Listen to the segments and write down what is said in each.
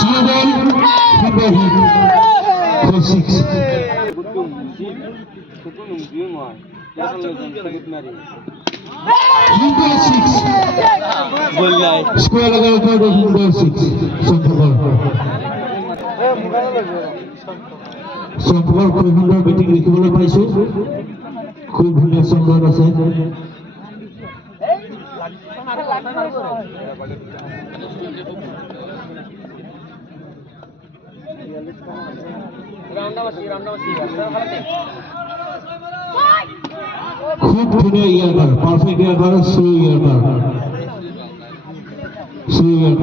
Snowball, football hit for 6. Football 6. Square level for football 6. Football. Football খুব সুন্দর batting দেখিবলৈ পাইছো খুব ধুনীয়া সুন্দৰ আছে খুব ধুনীয়া ইয়াৰ পাৰফেক্ট ইয়াৰ স্লো ইয়াৰ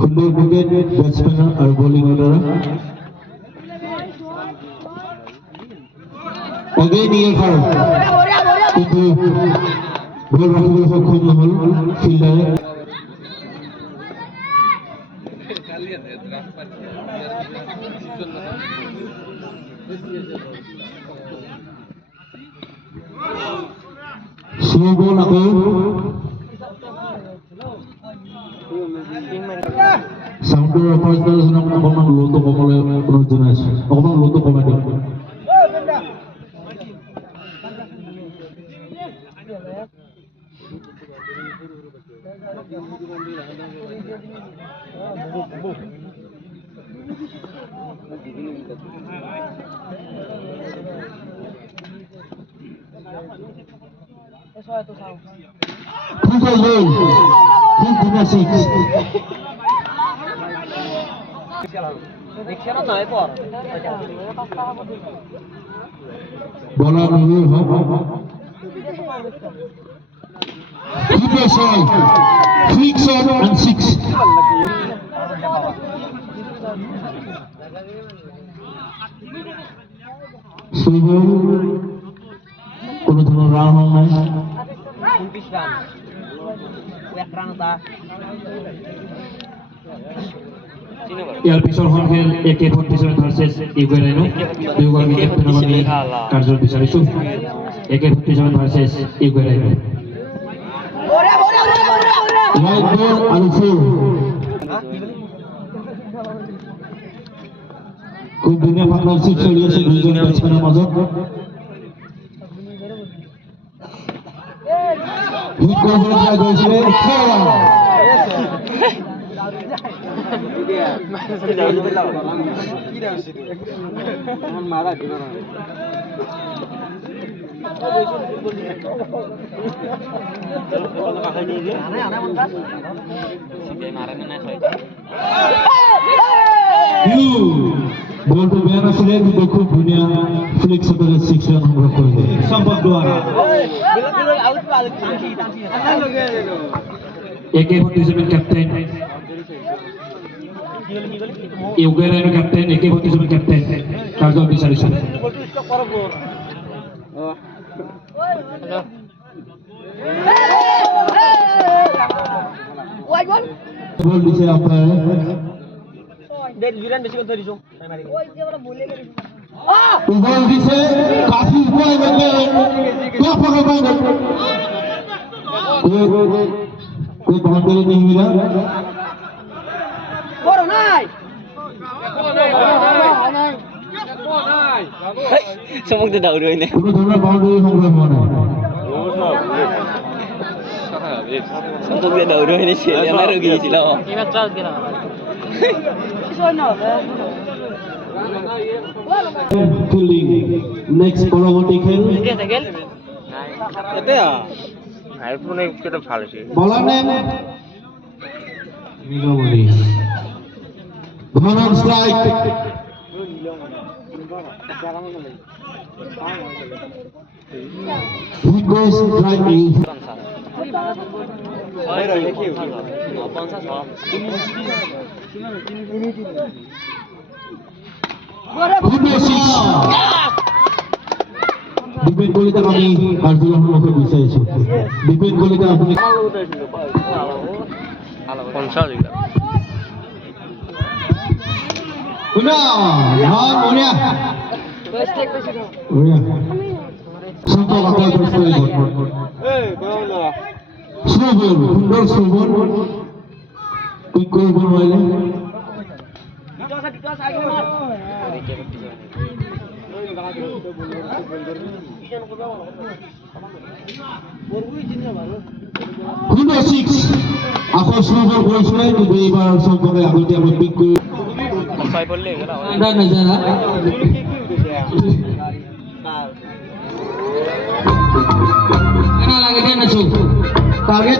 সুন্দৰ উইকেট বেটসম্যান আৰু বোলিং দ্বাৰা again ইয়াৰ কিন্তু বল ৰাখিবলৈ সক্ষম নহল ফিল্ডাৰে স্লো বল আকৌ সাউন্ডৰ অপাৰেটৰজনক অকণমান লোটো কমলৈ অনুৰোধ জনাইছো অকণমান লোটো কমাই দিয়ক বলার নুরুল হক flicks on and 6 সুবল কোন ধরনের রান হয় না 29 রান এক রান তা ইয়ার পিছৰ খন খেল AK47 ভাৰ্চেছ ইউক্ৰেইনো দুয়োগৰাকী কেপ্টেইনৰ বাবে কাৰ্যৰ বিচাৰিছো AK47 ভাৰ্চেছ ইউক্ৰেইনো লাইট বল আৰু ফুল খুব ধুনীয়া পাৰ্টনাৰশ্বিপ চলি আছে দুজন বেটসমেনৰ মাজত হিট কৰিবলৈ ট্ৰাই কৰিছিলে বলটো বেয়া নাছিলে কিন্তু খুব ধুনীয়া ফ্লিক্স অতলে 6 ৰান সংগ্ৰহ কৰিলে সম্পদ দ্বাৰা AK47 ক্যাপ্টেন ইউক্ৰেইনৰ ক্যাপ্টেন AK47 ক্যাপ্টেন কাৰ্য বিচাৰিছো বল দিছে আপনার দেখ বিরান বেশি করে ধরিছো ওই যে বড় ভুলে গেছি বল দিছে কাফি উপরে গেছে কাফা কাফা कोई बाउंड्री नहीं मिला বড় নাই সমগ্র দাউড় হইনি কোনো ধরনের বাউন্ডারি সংগ্রহ হয় না সমগ্র দাউড় হইনি ছেলে আমার রোগী ছিল এবার চাল গেল ফিল্ডিং নেক্সট পরবর্তী খেল এটা আইফোনে কেটে ফালছে বলার নেম নীলমণি ভনন strike he goes driving Dipen Kalita আমি আরজুল আহমদকে বিচাৰিছো ডিপেন্ড কলিতা আপুনি 50 লিটার কুনা মান মনিয়া স্টেক বেশি দাও মনিয়া সুতো বাতাল প্রস্তুত এই কোন শ্রবণ সুন্দর শ্রবণ তুই করব নইলে সুন্দর সিক্স আকৌ শ্রবণ কৰিছিলে কিন্তু এইবাৰ সম্পৰ্কে আগতীয়াকৈ পিক কৰি নাজানা লাগে টাৰ্গেট